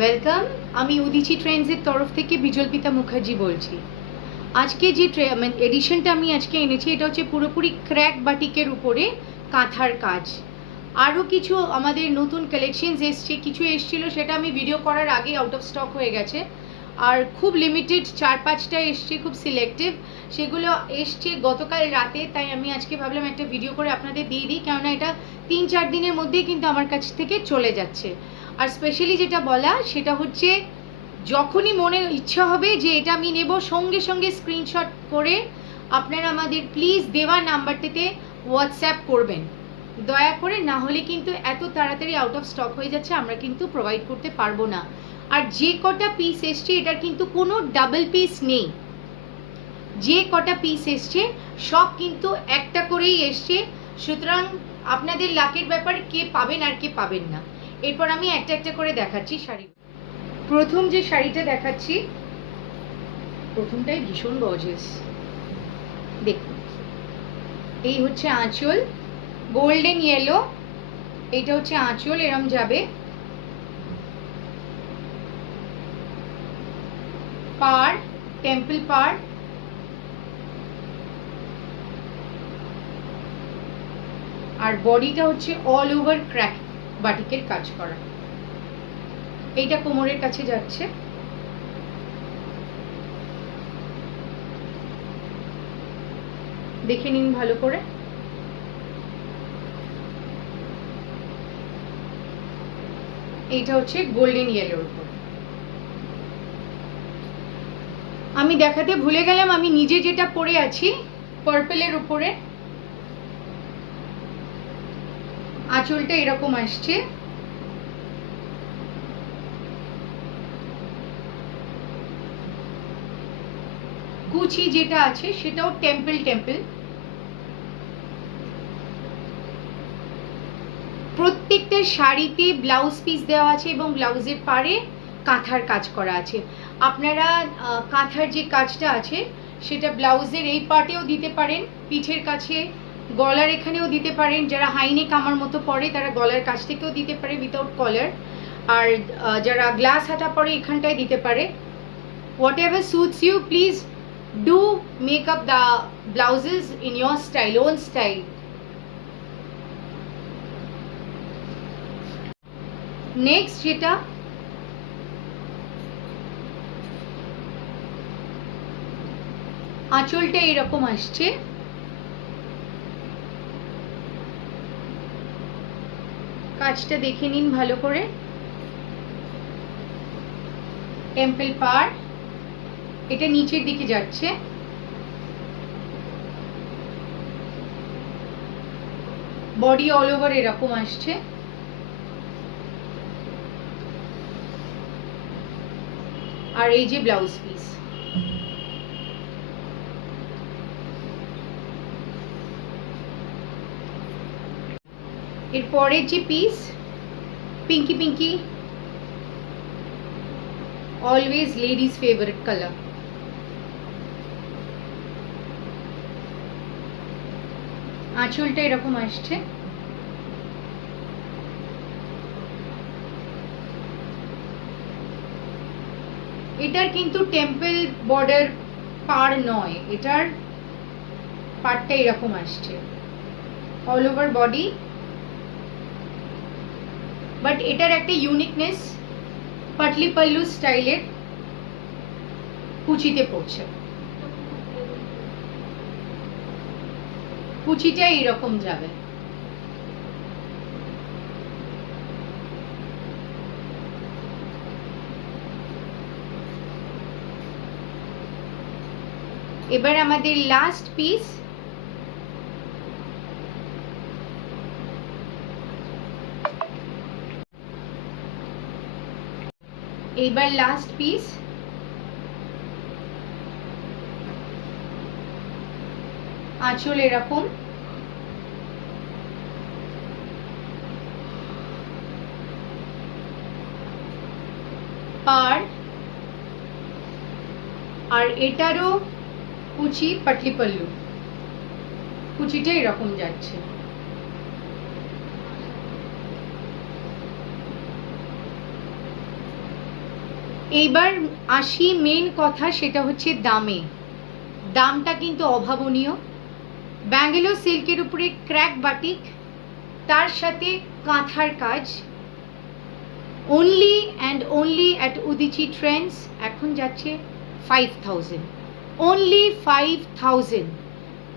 Welcome. আমি উদিচি ট্রেন্ডসের তরফ থেকে বিজলপিতা মুখার্জি বলছি। আজকে যে এডিশনটা আমি আজকে এনেছি এটা হচ্ছে পুরোপুরি ক্র্যাক বাটিকের উপরে কাঁথার কাজ। আরও কিছু আমাদের নতুন কালেকশনস এসছে, কিছু এসছিল সেটা আমি ভিডিও করার আগে আউট অফ স্টক হয়ে গেছে, আর খুব লিমিটেড 4-5টা এসছে, খুব সিলেক্টিভ। সেগুলো এসছে গতকাল রাতে, তাই আমি আজকে ভাবলাম একটা ভিডিও করে আপনাদের দিয়ে দিই, কেননা এটা 3-4 দিনের মধ্যেই কিন্তু আমার কাছ থেকে চলে যাচ্ছে। আর স্পেশালি যেটা বলা সেটা হচ্ছে যখনই মনে ইচ্ছা হবে যে এটা আমি নেব, সঙ্গে সঙ্গে স্ক্রিনশট করে আপনারা আমাদের প্লিজ দেওয়া নাম্বারটিতে হোয়াটসঅ্যাপ করবেন দয়া করে, না হলে কিন্তু এত তাড়াতাড়ি আউট অফ স্টক হয়ে যাচ্ছে, আমরা কিন্তু প্রোভাইড করতে পারবো না। আর যে কটা পিস এসছে এটার কিন্তু কোনো ডাবল পিস নেই, যে কটা পিস এসছে সব কিন্তু একটা করেই এসছে। সুতরাং আপনাদের লাকের ব্যাপার, কে পাবেন আর কে পাবেন না। এরপর আমি একটা একটা করে দেখাচ্ছি শাড়ি। প্রথম যে শাড়িটা দেখাচ্ছি, প্রথমটাই ভীষণ গর্জিয়াস, দেখুন। এই হচ্ছে আঁচল, গোল্ডেন ইয়েলো, এইটা হচ্ছে আঁচল, এরম যাবে। পাড়, টেম্পল পাড়, আর বডিটা হচ্ছে অল ওভার ক্র্যাক বাটিকের কাজ করা। এইটা কোমরের কাছে যাচ্ছে, দেখে নিন ভালো করে। এইটা হচ্ছে গোল্ডেন ইয়েলোর উপর। আমি দেখাতে ভুলে গেলাম, আমি নিজে যেটা পরে আছি পার্পলের উপরে, আঁচলটা এরকম আসছে, কুচি যেটা আছে সেটাও টেম্পল টেম্পল। প্রত্যেকটা শাড়িতে ব্লাউজ পিস দেওয়া আছে এবং ব্লাউজের পাড়ে কাঁথার কাজ করা আছে। আপনারা কাঁথার যে কাজটা আছে সেটা ব্লাউজের এই পার্টেও দিতে পারেন, পিঠের কাছে, গলার এখানেও দিতে পারেন। যারা হাইনেক আমার মতো পরে তারা গলার কাছ থেকেও দিতে পারে উইথাউট কলার, আর যারা গ্লাস হাতা পরে এখানটায় দিতে পারে। Whatever suits you, please do make up the blouses in your style, own style. Next যেটা, আঁচলটা এরকম আসছে, কাজটা দেখে নিন ভালো করে। টেম্পল পাড়, এটা নিচের দিকে যাচ্ছে, বডি অল ওভার এরকম আসছে, আর এই যে ব্লাউজ পিস। এরপরের যে piece, pinky pinky, always ladies favourite colour. আঁচলটা এরকম আসছে, এটার কিন্তু টেম্পল বর্ডার পাড় নয়, এটার পাড়টা এরকম আসছে অল ওভার বডি, বাট এটার একটা ইউনিকনেস, পাটলি পাল্লু স্টাইলের কুচিতে পড়ছে, কুচিটা এইরকম যাবে। এবার আমাদের লাস্ট পিস, এইবার লাস্ট পিস, আঁচল এরকম, পাড়, আর এটারও কুচি পাটলি পাল্লু, কুচিটা এরকম যাচ্ছে। এইবার আসি মেন কথা, সেটা হচ্ছে দামে। দামটা কিন্তু অভাবনীয়। ব্যাঙ্গালোর সিল্কের উপরে ক্র্যাক বাটিক, তার সাথে কাঁথার কাজ, only and only at Udichi Trends এখন যাচ্ছে 5000, অনলি 5000।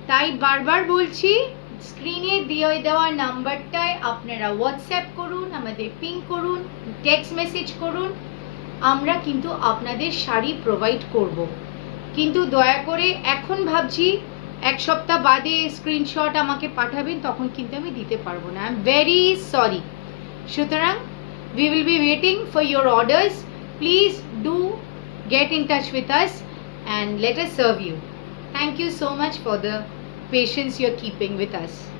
তাই বারবার বলছি, স্ক্রিনে দিয়ে দেওয়া নাম্বারটায় আপনারা হোয়াটসঅ্যাপ করুন, আমাদের পিং করুন, টেক্সট মেসেজ করুন, আমরা কিন্তু আপনাদের শাড়ি প্রোভাইড করব। কিন্তু দয়া করে এখন ভাবছি এক সপ্তাহ বাদে স্ক্রিনশট আমাকে পাঠাবেন, তখন কিন্তু আমি দিতে পারবো না। I am very sorry. সুতরাং we will be waiting for your orders. Please do get in touch with us and let us serve you. Thank you so much for the patience you're keeping with us.